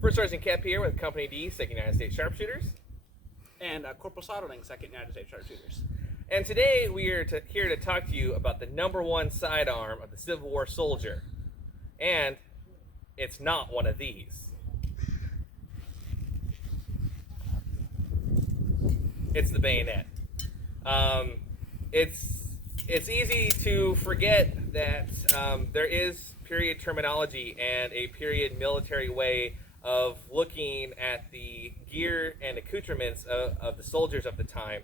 First Sergeant Kep here with Company D, 2nd United States Sharpshooters. And Corporal Soderling, 2nd United States Sharpshooters. And today we are here to talk to you about the #1 sidearm of the Civil War soldier. And it's not one of these. It's the bayonet. It's easy to forget that there is period terminology and a period military way of looking at the gear and accoutrements of the soldiers of the time.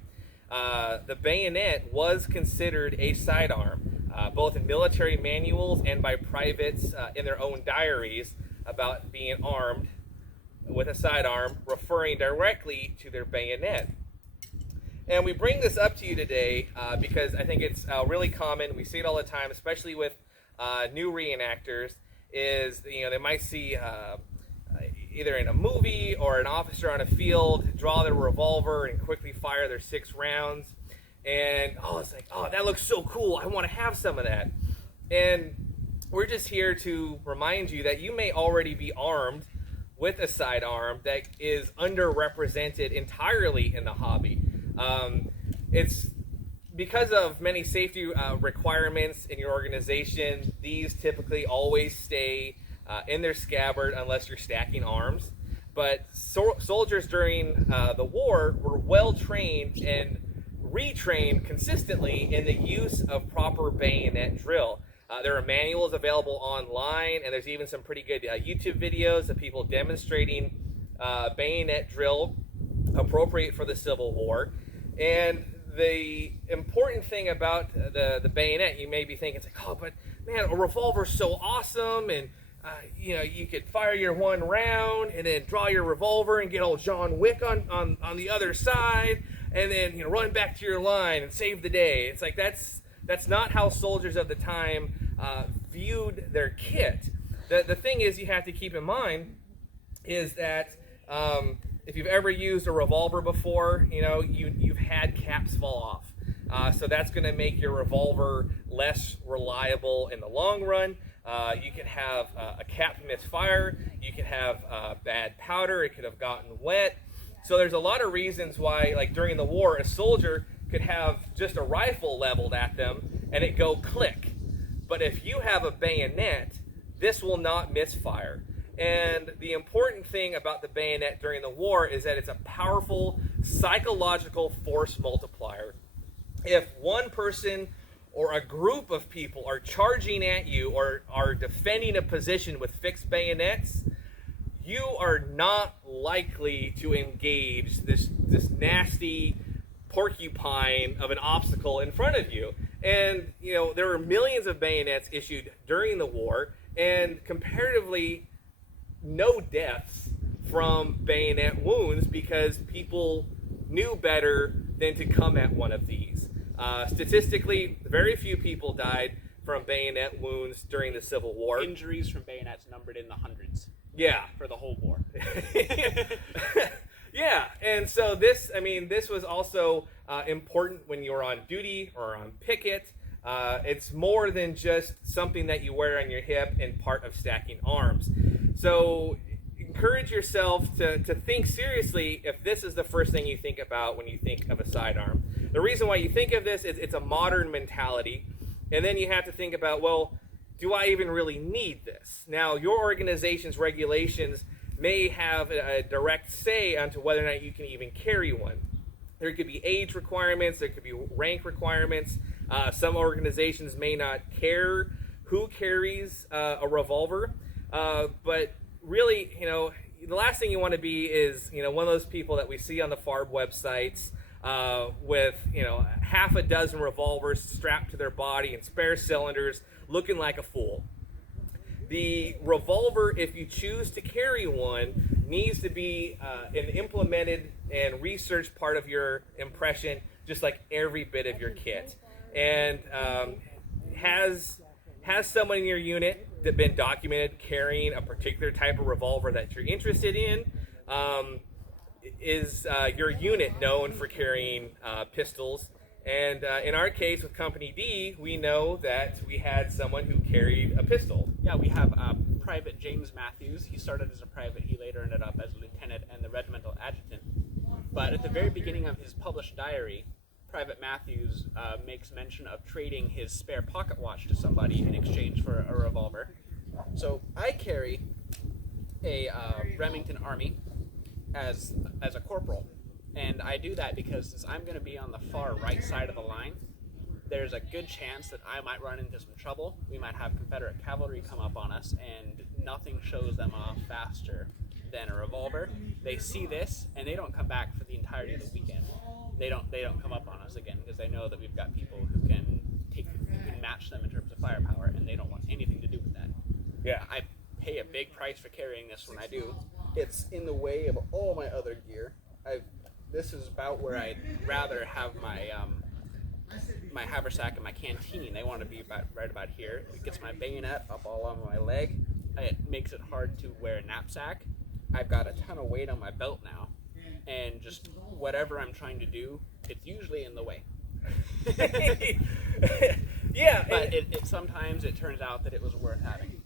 The bayonet was considered a sidearm, both in military manuals and by privates in their own diaries about being armed with a sidearm, referring directly to their bayonet. And we bring this up to you today because I think it's really common. We see it all the time, especially with new reenactors, is they might see either in a movie or an officer on a field draw their revolver and quickly fire their 6 rounds. And, it's like, that looks so cool. I want to have some of that. And we're just here to remind you that you may already be armed with a sidearm that is underrepresented entirely in the hobby. It's because of many safety requirements in your organization. These typically always stay in their scabbard unless you're stacking arms. But soldiers during the war were well trained and retrained consistently in the use of proper bayonet drill. There are manuals available online, and there's even some pretty good YouTube videos of people demonstrating bayonet drill appropriate for the Civil War. And the important thing about the bayonet, you may be thinking, it's like, but man, a revolver's so awesome, and you could fire your 1 round and then draw your revolver and get old John Wick on the other side, and then run back to your line and save the day. It's like that's not how soldiers of the time viewed their kit. The thing is, you have to keep in mind is that if you've ever used a revolver before, you've had caps fall off. So that's going to make your revolver less reliable in the long run. You can have a cap misfire. You can have bad powder. It could have gotten wet. So there's a lot of reasons why, like during the war, a soldier could have just a rifle leveled at them and it go click. But if you have a bayonet, this will not misfire. And the important thing about the bayonet during the war is that it's a powerful psychological force multiplier. If one person or a group of people are charging at you or are defending a position with fixed bayonets, you are not likely to engage this nasty porcupine of an obstacle in front of you. And, there were millions of bayonets issued during the war, and comparatively no deaths from bayonet wounds because people knew better than to come at one of these. Statistically, very few people died from bayonet wounds during the Civil War. Injuries from bayonets numbered in the hundreds. Yeah. For the whole war. Yeah, and so this was also important when you were on duty or on picket. It's more than just something that you wear on your hip and part of stacking arms. So encourage yourself to think seriously if this is the first thing you think about when you think of a sidearm. The reason why you think of this is it's a modern mentality, and then you have to think about, well, do I even really need this? Now, your organization's regulations may have a direct say onto whether or not you can even carry one. There could be age requirements, there could be rank requirements. Some organizations may not care who carries a revolver, but really, the last thing you want to be is, one of those people that we see on the FARB websites with, half a dozen revolvers strapped to their body and spare cylinders, looking like a fool. The revolver, if you choose to carry one, needs to be an implemented and researched part of your impression, just like every bit of your kit. And has someone in your unit that been documented carrying a particular type of revolver that you're interested in? Is your unit known for carrying pistols? And in our case with Company D, we know that we had someone who carried a pistol. Yeah, we have Private James Matthews. He started as a private. He later ended up as a lieutenant and the regimental adjutant. But at the very beginning of his published diary, Private Matthews makes mention of trading his spare pocket watch to somebody in exchange for a revolver. So I carry a Remington Army as a corporal, and I do that because since I'm going to be on the far right side of the line, there's a good chance that I might run into some trouble. We might have Confederate cavalry come up on us, and nothing shows them off faster than a revolver. They see this, and they don't come back for the entirety of the weekend. They don't come up on us again because they know that we've got people who can match them in terms of firepower, and they don't want anything to do with that. Yeah. I pay a big price for carrying this when I do. It's in the way of all my other gear. This is about where I'd rather have my my haversack and my canteen. They want to be right about here. It gets my bayonet up all on my leg. It makes it hard to wear a knapsack. I've got a ton of weight on my belt now, and just whatever I'm trying to do, it's usually in the way. Yeah, but sometimes it turns out that it was worth having.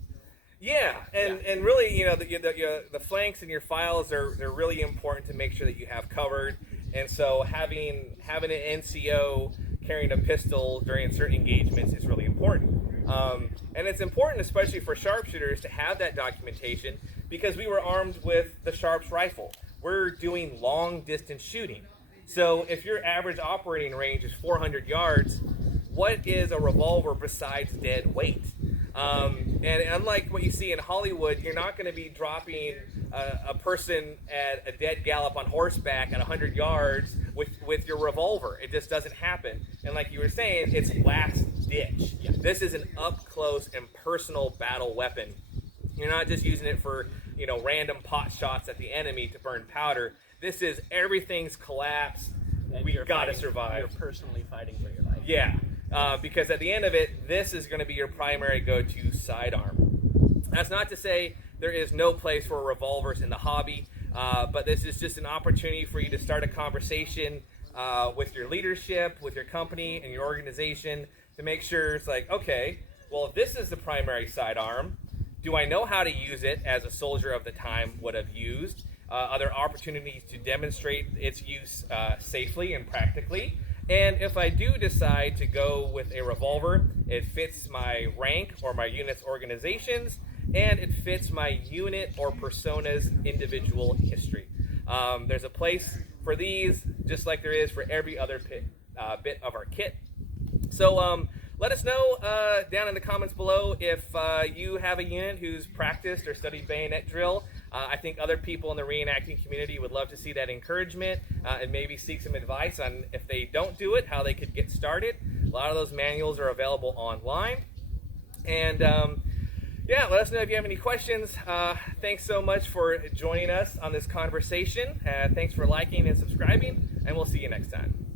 Yeah, and really, you know, the flanks and your files they're really important to make sure that you have covered. And so having an NCO carrying a pistol during certain engagements is really important. And it's important, especially for sharpshooters, to have that documentation because we were armed with the Sharps rifle. We're doing long distance shooting. So if your average operating range is 400 yards, what is a revolver besides dead weight? And unlike what you see in Hollywood, you're not going to be dropping a person at a dead gallop on horseback at 100 yards with your revolver. It just doesn't happen. And like you were saying, it's last ditch. Yeah. This is an up-close and personal battle weapon. You're not just using it for, you know, random pot shots at the enemy to burn powder. This is everything's collapsed. We've got to survive. You're personally fighting for your life. Yeah. Because at the end of it, this is going to be your primary go-to sidearm. That's not to say there is no place for revolvers in the hobby, but this is just an opportunity for you to start a conversation with your leadership, with your company, and your organization to make sure it's like, okay, well, if this is the primary sidearm, do I know how to use it as a soldier of the time would have used? Are there opportunities to demonstrate its use safely and practically? And if I do decide to go with a revolver, it fits my rank or my unit's organizations, and it fits my unit or persona's individual history. There's a place for these, just like there is for every other bit of our kit. So let us know down in the comments below if you have a unit who's practiced or studied bayonet drill. I think other people in the reenacting community would love to see that encouragement and maybe seek some advice on if they don't do it, how they could get started. A lot of those manuals are available online. And yeah, let us know if you have any questions. Thanks so much for joining us on this conversation. Thanks for liking and subscribing, and we'll see you next time.